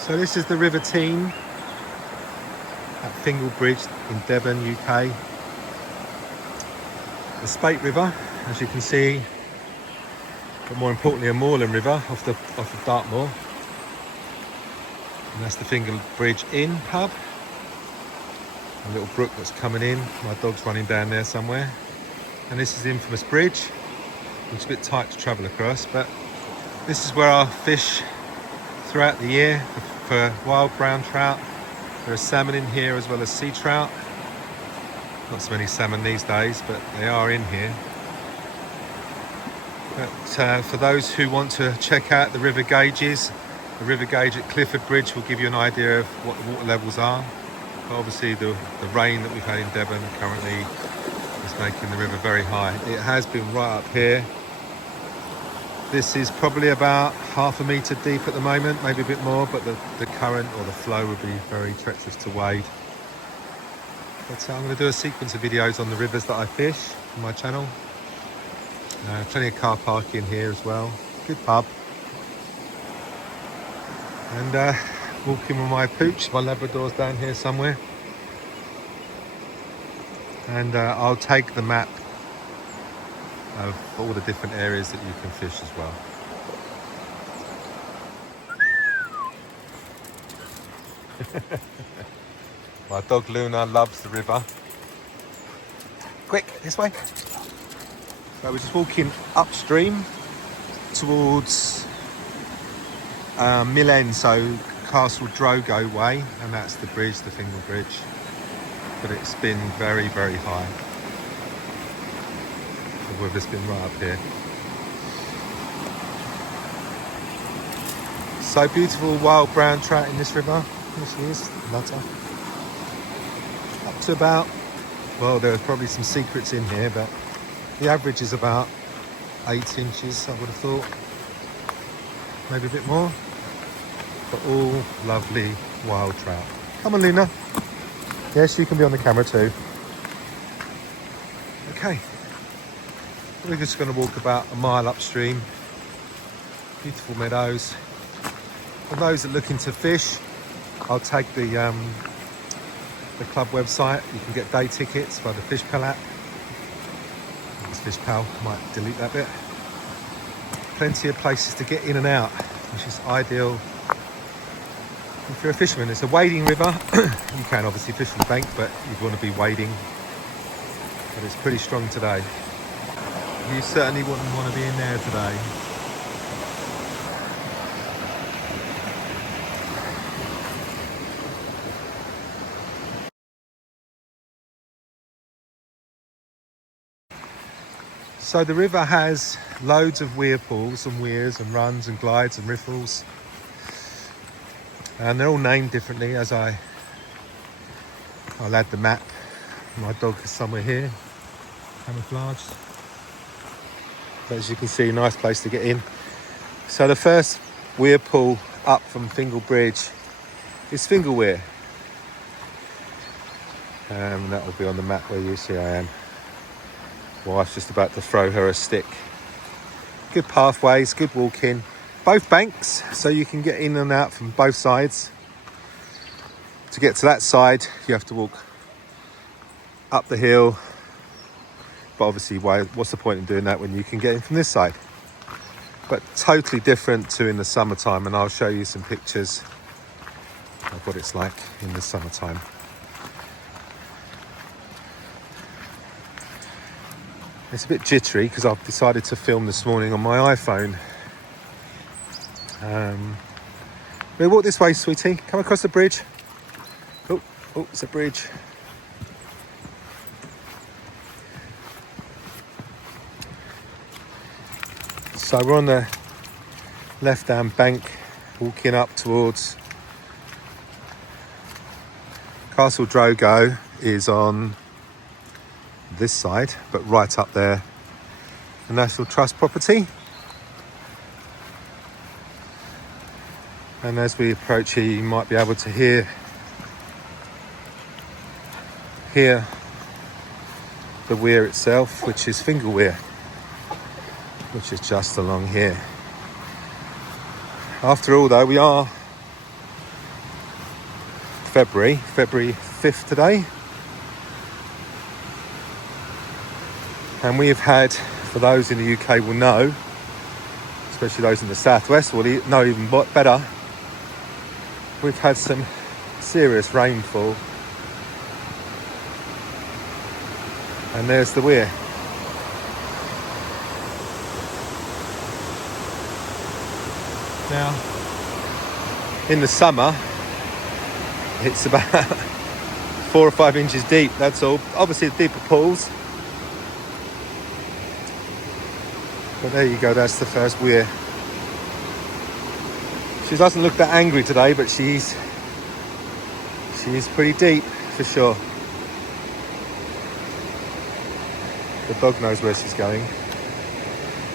So this is the River Teign at Fingle Bridge in Devon, UK. The Spate River, as you can see, but more importantly a moorland river off the Dartmoor. And that's the Fingle Bridge Inn pub. A little brook that's coming in. My dog's running down there somewhere. And this is the infamous bridge, which is a bit tight to travel across, but this is where I fish throughout the year for wild brown trout. There are salmon in here as well as sea trout. Not so many salmon these days, but they are in here. But for those who want to check out the river gauges, the river gauge at Clifford Bridge will give you an idea of what the water levels are. But obviously the rain that we've had in Devon currently is making the river very high. It has been right up here. This is probably about half a metre deep at the moment, maybe a bit more, but the current or the flow would be very treacherous to wade. But I'm going to do a sequence of videos on the rivers that I fish on my channel. Plenty of car parking here as well. Good pub. And walking with my pooch, my Labrador's down here somewhere. And I'll take the map of all the different areas that you can fish as well. My dog Luna loves the river. Quick, this way. So we're just walking upstream towards Mill End, so Castle Drogo way, and that's the bridge, the Fingle Bridge. But it's been very, very high. The river's been right up here. So beautiful wild brown trout in this river. Here she is, nutter. Up to about, well, there's probably some secrets in here, but the average is about 8 inches, I would have thought. Maybe a bit more. But all lovely wild trout. Come on, Luna. Yes, you can be on the camera too. Okay. We're just going to walk about a mile upstream. Beautiful meadows. For those that are looking to fish, I'll take the club website. You can get day tickets by the Fish Pal app. This Fish Pal, might delete that bit. Plenty of places to get in and out, which is ideal if you're a fisherman. It's a wading river. You can obviously fish from the bank, but you'd want to be wading. But it's pretty strong today. You certainly wouldn't want to be in there today. So the river has loads of weir pools and weirs and runs and glides and riffles. And they're all named differently as I'll add the map. My dog is somewhere here, camouflaged. But as you can see, nice place to get in. So the first weir pool up from Fingle Bridge is Fingle Weir. And that will be on the map where you see I am. Wife's just about to throw her a stick. Good pathways, good walking. Both banks, so you can get in and out from both sides. To get to that side, you have to walk up the hill. But obviously, what's the point in doing that when you can get in from this side? But totally different to in the summertime, and I'll show you some pictures of what it's like in the summertime. It's a bit jittery because I've decided to film this morning on my iPhone. We'll walk this way, sweetie. Come across the bridge. Oh, it's a bridge. So we're on the left-hand bank, walking up towards Castle Drogo is on this side, but right up there, the National Trust property. And as we approach here, you might be able to hear the weir itself, which is Fingle Weir, which is just along here. After all, though, we are February 5th today. And we have had, for those in the UK will know, especially those in the southwest will know even better, we've had some serious rainfall. And there's the weir. Now, in the summer, it's about 4 or 5 inches deep, that's all. Obviously the deeper pools. But there you go, that's the first weir. She doesn't look that angry today, but she's pretty deep for sure. The dog knows where she's going.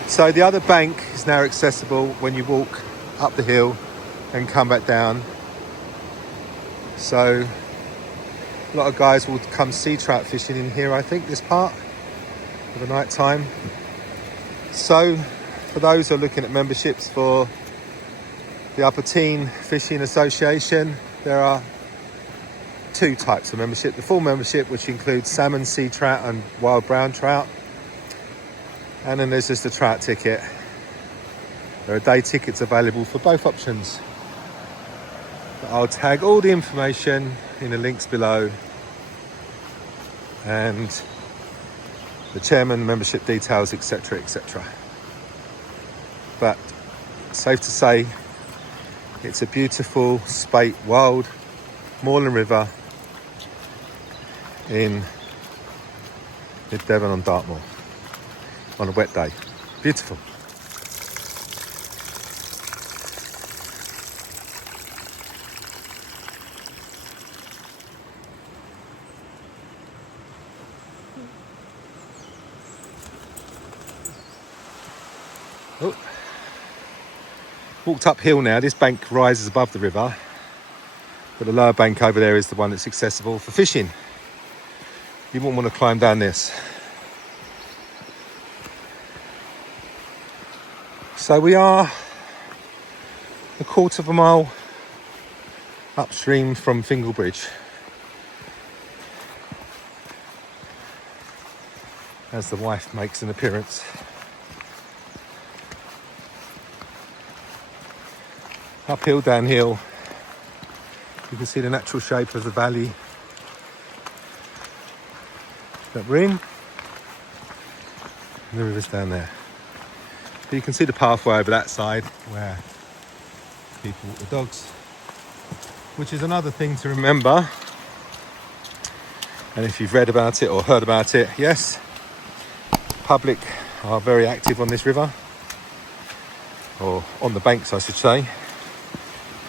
So the other bank is now accessible when you walk up the hill and come back down. So a lot of guys will come sea trout fishing in here, I think, this part for the night time. So for those who are looking at memberships for the Upper Teign Fishing Association, there are 2 types of membership. The full membership, which includes salmon, sea trout and wild brown trout. And then there's just a trout ticket. There are day tickets available for both options. But I'll tag all the information in the links below. And the chairman, membership details, etc, etc. But safe to say, it's a beautiful spate, wild moorland river in mid Devon on Dartmoor on a wet day. Beautiful. Oh. Walked uphill now. This bank rises above the river, but the lower bank over there is the one that's accessible for fishing. You wouldn't want to climb down this. So we are a quarter of a mile upstream from Fingle Bridge. As the wife makes an appearance. Uphill, downhill. You can see the natural shape of the valley that we're in. And the river's down there. But you can see the pathway over that side where people walk the dogs. Which is another thing to remember. And if you've read about it or heard about it, yes, public are very active on this river. Or on the banks, I should say.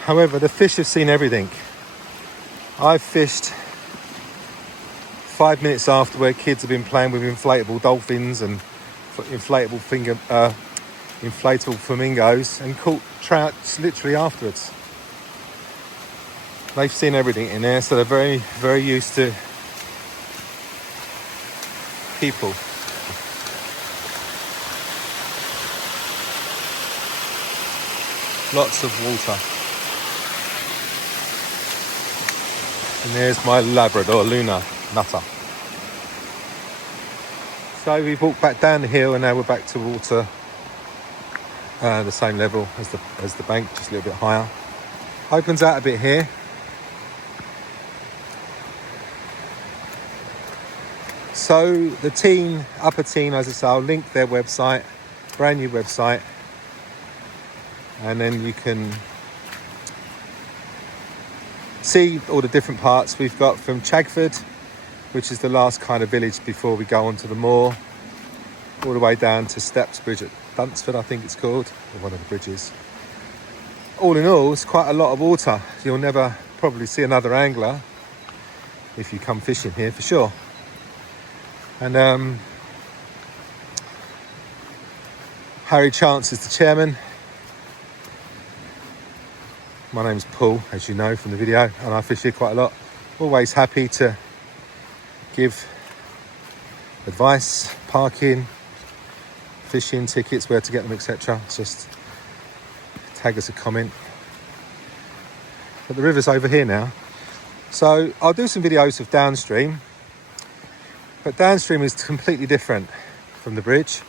However, the fish have seen everything. I've fished 5 minutes after where kids have been playing with inflatable dolphins and inflatable flamingos and caught trouts literally afterwards. They've seen everything in there, so they're very, very used to people. Lots of water. And there's my Labrador, Luna, Nutter. So we've walked back down the hill and now we're back to water, the same level as the bank, just a little bit higher. Opens out a bit here. So the Teign, Upper Teign, as I say, I'll link their website, brand new website, and then you can see all the different parts we've got from Chagford, which is the last kind of village before we go onto the moor, all the way down to Steps Bridge at Dunsford, I think it's called, or one of the bridges. All in all, it's quite a lot of water. You'll never probably see another angler if you come fishing here, for sure. And Harry Chance is the chairman. My name's Paul, as you know from the video, and I fish here quite a lot. Always happy to give advice, parking, fishing, tickets, where to get them, etc. Just tag us a comment. But the river's over here now. So I'll do some videos of downstream, but downstream is completely different from the bridge.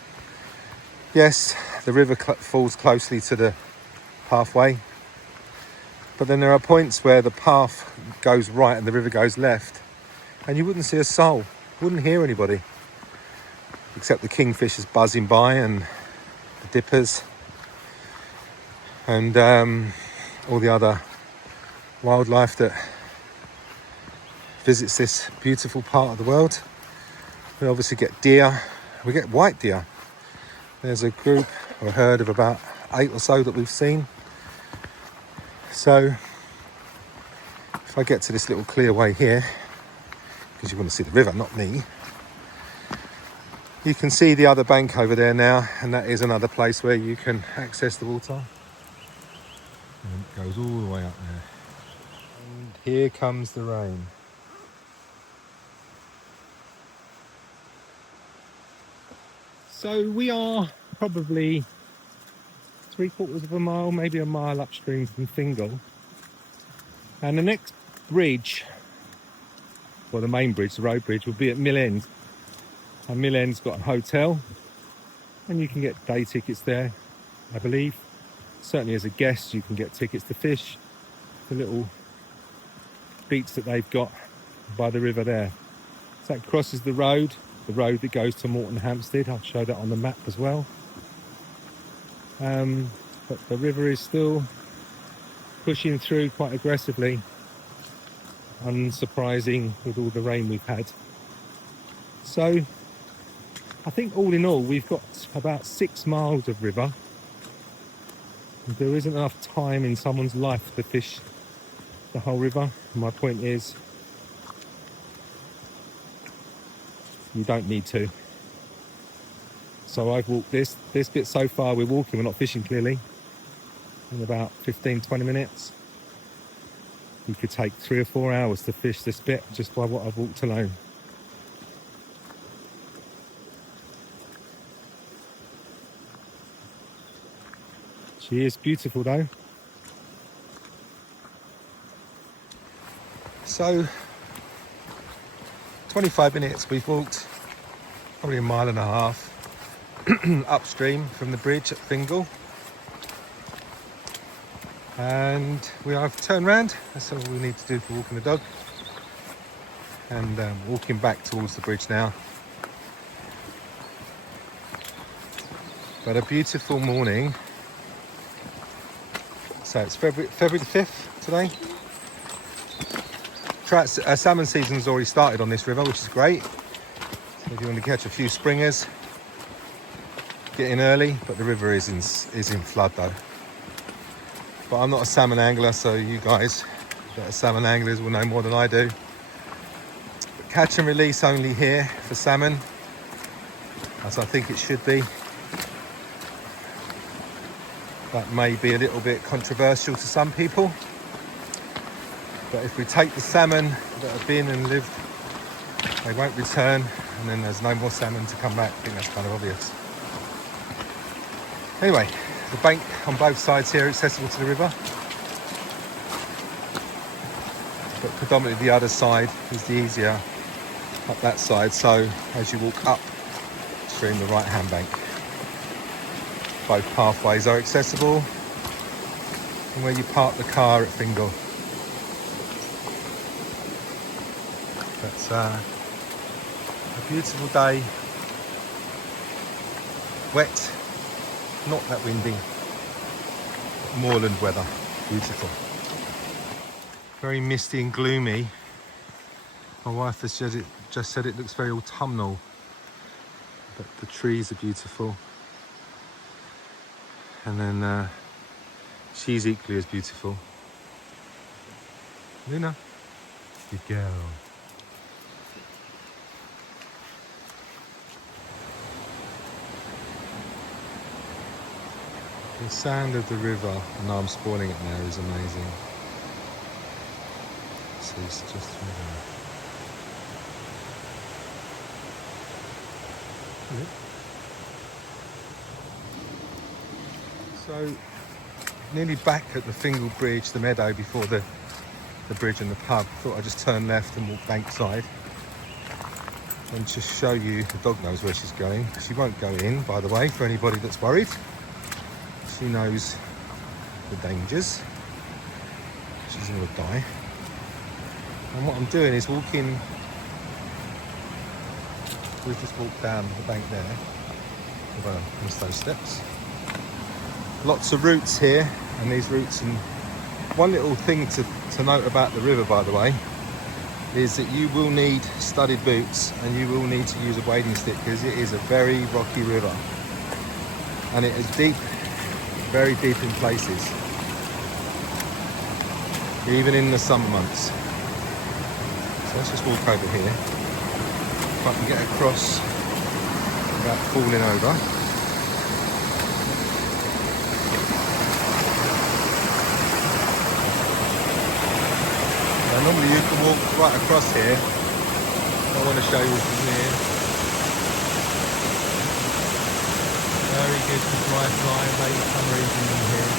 Yes, the river falls closely to the pathway, but then there are points where the path goes right and the river goes left, and you wouldn't see a soul, wouldn't hear anybody, except the kingfishers buzzing by and the dippers and all the other wildlife that visits this beautiful part of the world. We obviously get deer, we get white deer. There's a group or a herd of about 8 or so that we've seen. So if I get to this little clear way here, because you want to see the river, not me, you can see the other bank over there now, and that is another place where you can access the water. And it goes all the way up there. And here comes the rain. So we are probably 3/4 of a mile, maybe a mile upstream from Fingle. And the next bridge, well, the main bridge, the road bridge, will be at Mill End. And Mill End's got a hotel, and you can get day tickets there, I believe. Certainly as a guest, you can get tickets to fish the little beach that they've got by the river there. So that crosses the road that goes to Morton Hampstead. I'll show that on the map as well. But the river is still pushing through quite aggressively. Unsurprising with all the rain we've had. So I think all in all we've got about 6 miles of river. There isn't enough time in someone's life to fish the whole river. My point is, you don't need to. So I've walked this bit so far. We're walking, we're not fishing clearly, in about 15-20 minutes. You could take 3 or 4 hours to fish this bit just by what I've walked alone. She is beautiful though. So 25 minutes we've walked, probably a mile and a half upstream from the bridge at Fingle, and we have turned round. That's all we need to do for walking the dog, and walking back towards the bridge now. But a beautiful morning. So it's February the 5th today. Salmon season's already started on this river, which is great. So if you want to catch a few springers, get in early, but the river is in flood though. But I'm not a salmon angler, so you guys that are salmon anglers will know more than I do. But catch and release only here for salmon, as I think it should be. That may be a little bit controversial to some people, but if we take the salmon that have been and lived, they won't return, and then there's no more salmon to come back. I think that's kind of obvious. Anyway, the bank on both sides here accessible to the river, but predominantly the other side is the easier, up that side. So as you walk up stream, the right hand bank, both pathways are accessible from where you park the car at Fingle. That's a beautiful day, wet, not that windy, moorland weather, beautiful. Very misty and gloomy. My wife has just said it looks very autumnal, but the trees are beautiful. And then she's equally as beautiful. Luna, good girl. The sound of the river, and I'm spoiling it now, is amazing. So it's just through there. So nearly back at the Fingle Bridge, the meadow before the the bridge and the pub. Thought I'd just turn left and walk bankside and just show you. The dog knows where she's going. She won't go in, by the way, for anybody that's worried. She knows the dangers. She doesn't want to die. And what I'm doing is walking. We've just walked down the bank there. Although I missed those steps. Lots of routes here, and these routes, and one little thing to note about the river, by the way, is that you will need studded boots and you will need to use a wading stick because it is a very rocky river and it is deep, very deep in places, even in the summer months. So let's just walk over here. If I can get across without falling over. Normally you can walk right across here. I want to show you from here. Very good for dry fly, late summer evening in here.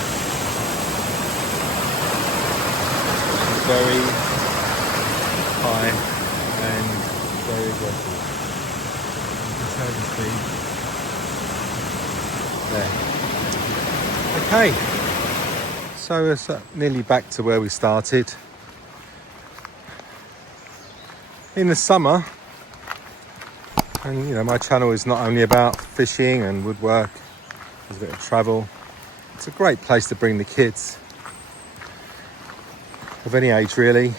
It's very high and very aggressive. You can tell the speed. There. Okay. So we're nearly back to where we started. In the summer, and you know, my channel is not only about fishing and woodwork, there's a bit of travel. It's a great place to bring the kids of any age, really.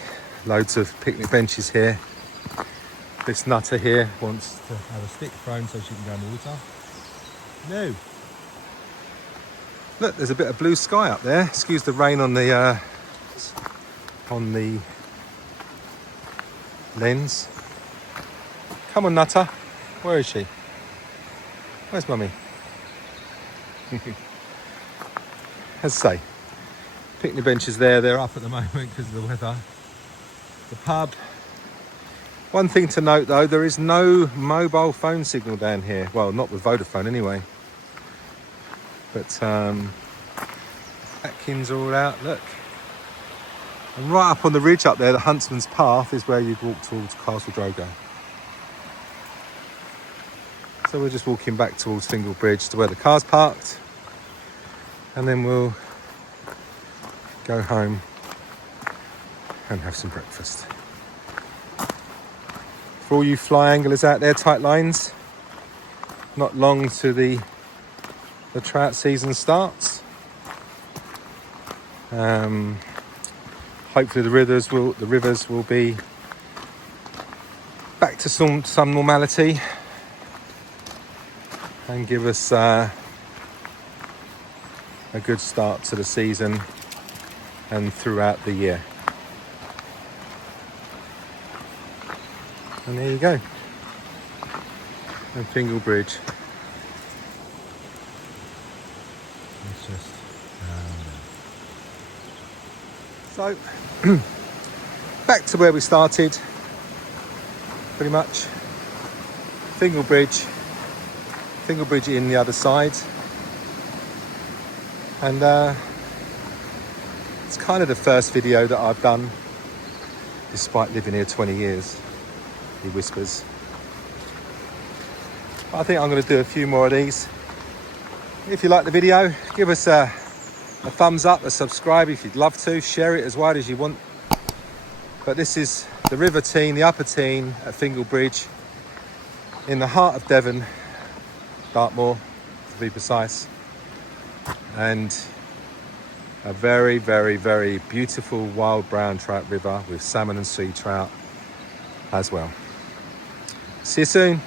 Loads of picnic benches here. This nutter here wants to have a stick thrown so she can go in the water. No. Look, there's a bit of blue sky up there. Excuse the rain on the lens. Come on, Nutter. Where is she? Where's Mummy? As I say, picnic benches there. They're up at the moment because of the weather. The pub. One thing to note though, there is no mobile phone signal down here. Well, not with Vodafone anyway. But Atkins are all out. Look. And right up on the ridge up there, the Huntsman's Path, is where you'd walk towards Castle Drogo. So we're just walking back towards Fingle Bridge to where the car's parked. And then we'll go home and have some breakfast. For all you fly anglers out there, tight lines. Not long to the trout season starts. Hopefully the rivers will be back to some normality and give us a good start to the season and throughout the year. And there you go. And Fingle Bridge. It's just so back to where we started, pretty much. Fingle Bridge in the other side, and it's kind of the first video that I've done, despite living here 20 years. He whispers. But I think I'm going to do a few more of these. If you like the video, give us a thumbs up, a subscribe if you'd love to, share it as wide as you want. But this is the River Teign, the Upper Teign at Fingle Bridge, in the heart of Devon, Dartmoor to be precise, and a very, very, very beautiful wild brown trout river with salmon and sea trout as well. See you soon.